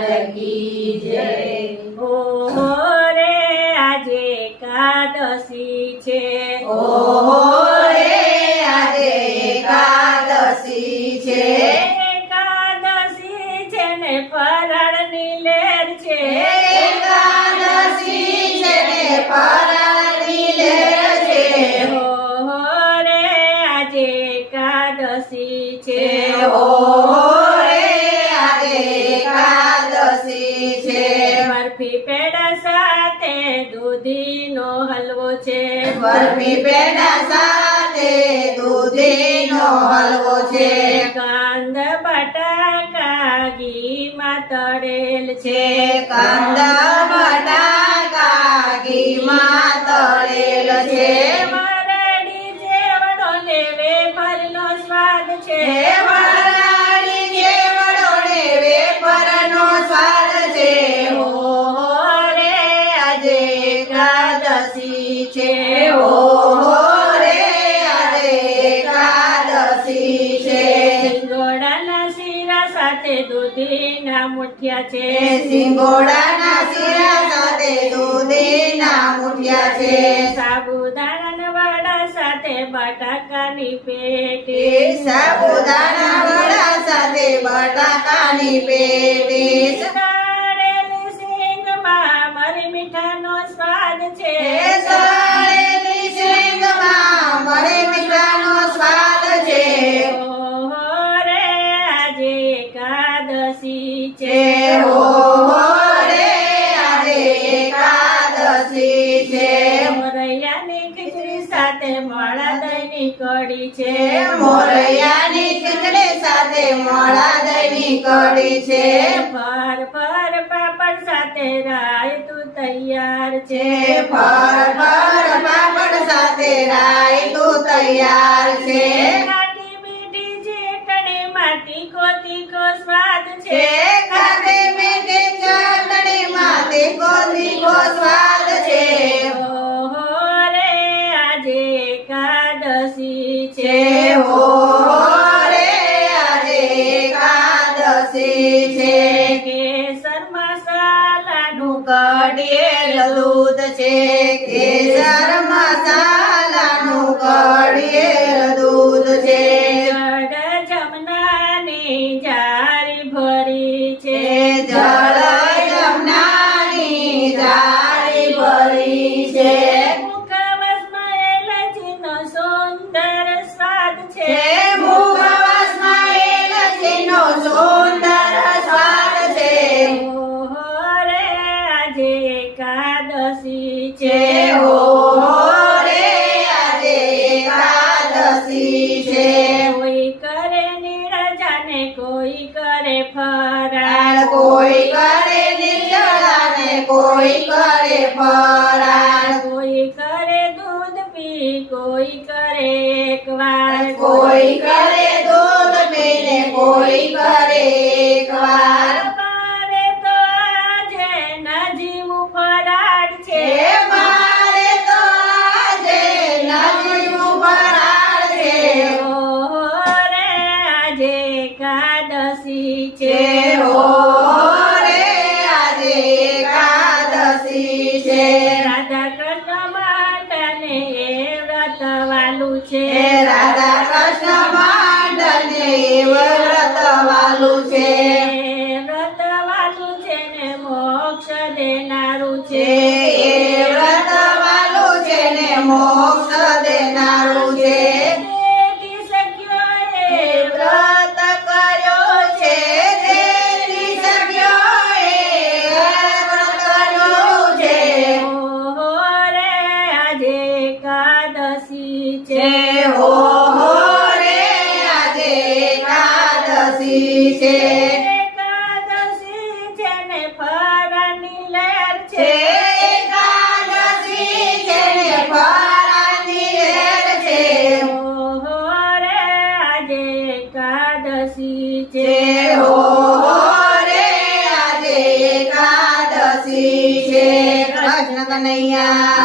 લાલ કી જય। ઓહો રે આજે એકાદશી છે, ઓહો રે આજે એકાદશી છે। એકાદશી છે ને ફરાળની લેર છે, એકાદશી છે ને ફરાળની લેર છે। ઓહો રે આજે એકાદશી છે, ઓહો રે આજે એકાદશી છે। બરફી પેડા સાથે દૂધીનો હલવો છે, બરફી પેડા સાથે દૂધીનો હલવો છે। કાંદ બટાકા ઘીમાં તળેલ છે, કાંદા બટાકા ઘીમાં તળેલ છે। મરડી ચેવડો ને વેફરનો સ્વાદ છે, વરાળી ચેવડો ને વેફરનો સ્વાદ છે। ઓહો રે આજે એકાદશી છે, ઓહો રે આજે એકાદશી છે। સિંગોડાના શીરા સાથે દૂધીના મુઠિયા છે, સિંગોડાના શીરા સાથે દૂધીના મુઠિયા છે। સાબુદાણાના વડા સાથે બટાકાની પેટી, સાબુદાણા વડા સાથે બટાકાની પેટીસ। તળેલી શીંગમાં મરી મીઠાનો સ્વાદ છે, તળેલી શીંગમાં મરી મીઠાનો સ્વાદ છે। ઓહો રે આજે એકાદશી છે, ઓહો રે આજે એકાદશી છે। મોરૈયાની ખીચડી સાથે મોળા દહીંની કઢી છે, મોરૈયાની ખીચડી સાથે મોળા દહીંની કઢી છે। ફર ફર પાપડ સાથે રાયતું તૈયાર છે, ફર ફર પાપડ સાથે રાયતું તૈયાર છે। ખાટી મીઠી ચટણીમાં તીખો તીખો સ્વાદ છે, ખાટી મીઠી ચટણીમાં તીખો તીખો સ્વાદ છે। ઓહો રે આજે એકાદશી છે, ઓહો રે આજે એકાદશી છે। કેસર મસાલાનું કઢિયેલ દૂધ છે, કેસર મસાલાનું કઢિયેલ દૂધ છે। જળ જમનાની જારી ભરી છે, જળ જમનાની જાળી ભરી છે। મુખવાસમાં એલચીનો સુંદર સ્વાદ છે, મુખવાસમાં એલચીનો સુંદર સ્વાદ છે। ઓહો રે આજે એકાદશી છે, ઓહો રે આજે એકાદશી છે। કોઈ કરે નિરજાને કોઈ કરે ફરાળ, કોઈ કરે નિર્જળા ને કોઈ કરે ફરાળ। કોઈ કરે દૂધ પી કોઈ કરે એકવાર, કોઈ કરે દૂધ પીને કોઈ કરે એકવાર। મારે તો આજે નજીવું ફરાળ છે, મારે તો આજે નજીવું ફરાળ છે। ઓહો રે આજે એકાદશી છે, ઓહો રે આજે એકાદશી છે। રાધા કૃષ્ણ માતાને એ વ્રત વાલું છે, રાધા કૃષ્ણ માંડને વ્રત વાલું છે। વ્રત વાલું છે ને મોક્ષ દેનારું છે, એ વ્રત વાલું છે ને મોક્ષ દેનારું છે। તેથી સખ્યોએ વ્રત કર્યો છે તેથી સખ્યોએ વ્રત કર્યું છે। ઓહો રે આજે એકાદશી છે, ઓહો રે આજે એકાદશી છે। એકાદશી છે ને ફરાળની લેર છે, એકાદશી છે ને ફરાળની લેર છે। ઓહો રે આજે એકાદશી છે, ઓહો રે આજે એકાદશી છે। કૃષ્ણ કનૈયા